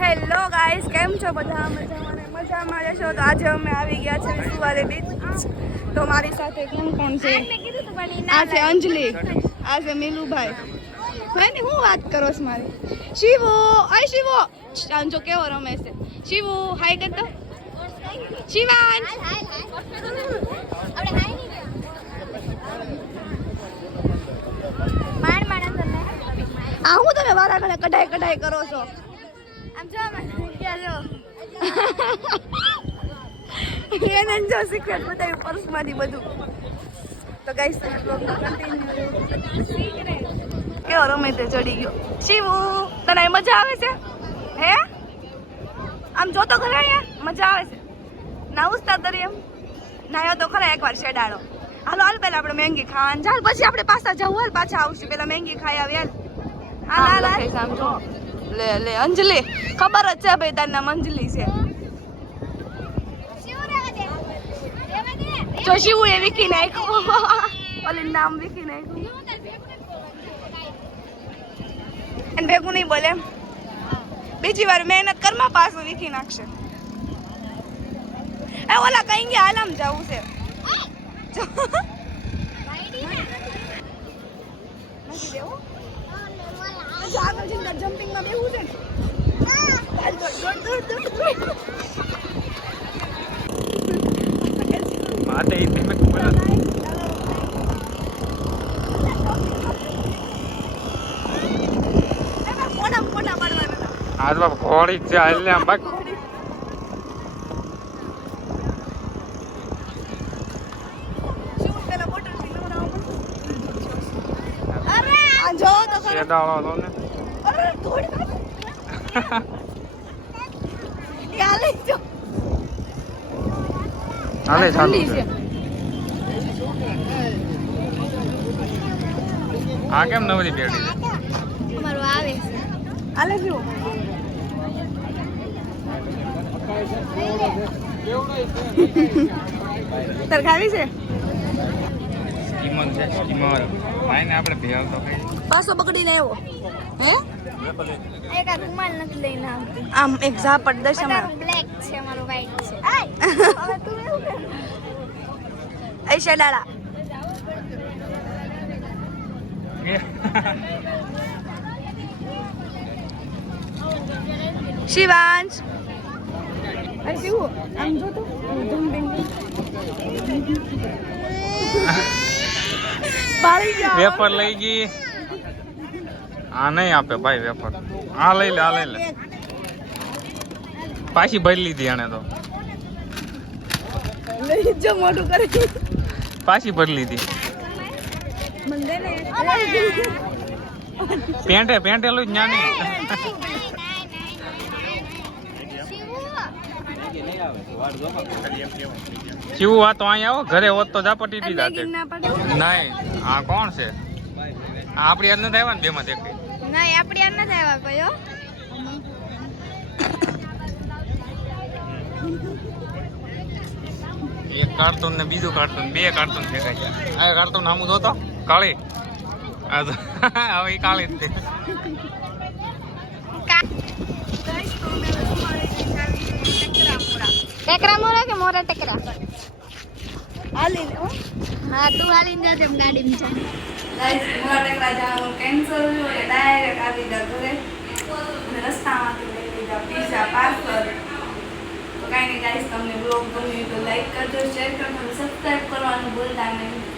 Hello guys કેમ છો બધા? મજામાં મજા મજામાં રહેશો તો આજે અમે આવી ગયા છે સુવારે બીચ તો મારી સાથે કોણ કોણ છે? આ છે અંજલિ. આ છે મીલુભાઈ. ભાઈ ને હું વાત કરો છો મારી? શિવો. અય શિવો. સાંજો કેવો રમે છે. શિવો હાય કરતો શિવાન આ હું તમે વારા ઘણા કઢાઈ કઢાઈ કરો છો આમ જો એને જો સિક્રેટ બતાવ્યું પર્સમાંથી બધું. તો ગાઈસ કેવો રમે તે ચડી ગયો? શિવુ, તને મજા આવે છે? હે? આમ જોતો ખરા અહીંયા? મજા આવે છે? ના ઉસ્તા તરી એમ? નાયો તો ખરા એકવાર શેડાડો હાલો, હાલ પેલા આપણે મેંગી ખાવાનું. ચાલ, પછી આપણે પાછા જવું. હાલ પાછા આવશું. પેલા મેંગી ખાઈ આવી હાલ. હાલ હાલ લે લે, અંજલિ. ખબર જ છે ભાઈ, તારું નામ છે. જો હું એ વિકી નાખું ઓલી નામ વિકી નાખું એને ભેગું નહીં બોલે બીજી વાર મહેનત કરમાં પાછું વિકી નાખશે. એ ઓલા કઈ ગયા આલામ જવું છે. જમ્પિંગમાં બેવું છે ને. મોઢા પાડવાના હતા. આજ બાપ ઘોડી છે હાલ ને આમ બાકી શું પેલા બોટલથી નવરાવો પણ? આ જો તો ખરો. ને અરે. એ હાલે ચાલુ છે. આ કેમ નવરી બેડી હાલે જો. તર ખાવી છે? સ્કીમર છે સ્કીમર ભાઈ ને આપણે ભેળ તો કઈ પાછો બગડીને આવ્યો. હે? આમ એક ઝાપટ દશામાં બ્લેક છે મારું વ્હાઈટ છે. હવે તું એવું કર. ઐશા ડાળા. શિવાંશ. અરે આમ જો તો. લઈ ગઈ. આ નહીં આપે ભાઈ વેફર. આ લઈ લે આ લઈ લે. પાછી ભરી લીધી એને તો. પાછી ભરી લીધી. પેન્ટે પેન્ટેલું જ નાની. શિવું આ તો અહીંયા આવો ઘરે હોત તો ઝાપટી દીધા નહીં આ કોણ છે? આ આપણી યાદ નથી આવ્યા ને બેમાં દેખાય નહીં આપણી યાર નથી આવ્યા કોઈ હો. એક કાર્ટૂન ને બીજું કાર્ટૂન બે કાર્ટૂન ભેગા છે આ કાર્ટૂન આમું જોતો? કાળી. આ તો હવે કાળી જ છે. ટેકરા મોરા કે મોરા ટેકરા? હાલી લે હા તું હાલીને જાજે ગાડીમાં જા ટેકરા જવાનું કેન્સલ થયું એટલે ડાયરેક્ટ આવી દીધા ઘરે. અને રસ્તામાંથી લઈ લીધા પીઝા પાર્સલ. તો કાંઈ નહીં ગાઈસ, તમને બ્લોગ ગમ્યું તો લાઈક કરજો શેર કરજો અને સબસ્ક્રાઈબ કરવાનું ભૂલતા નહીં.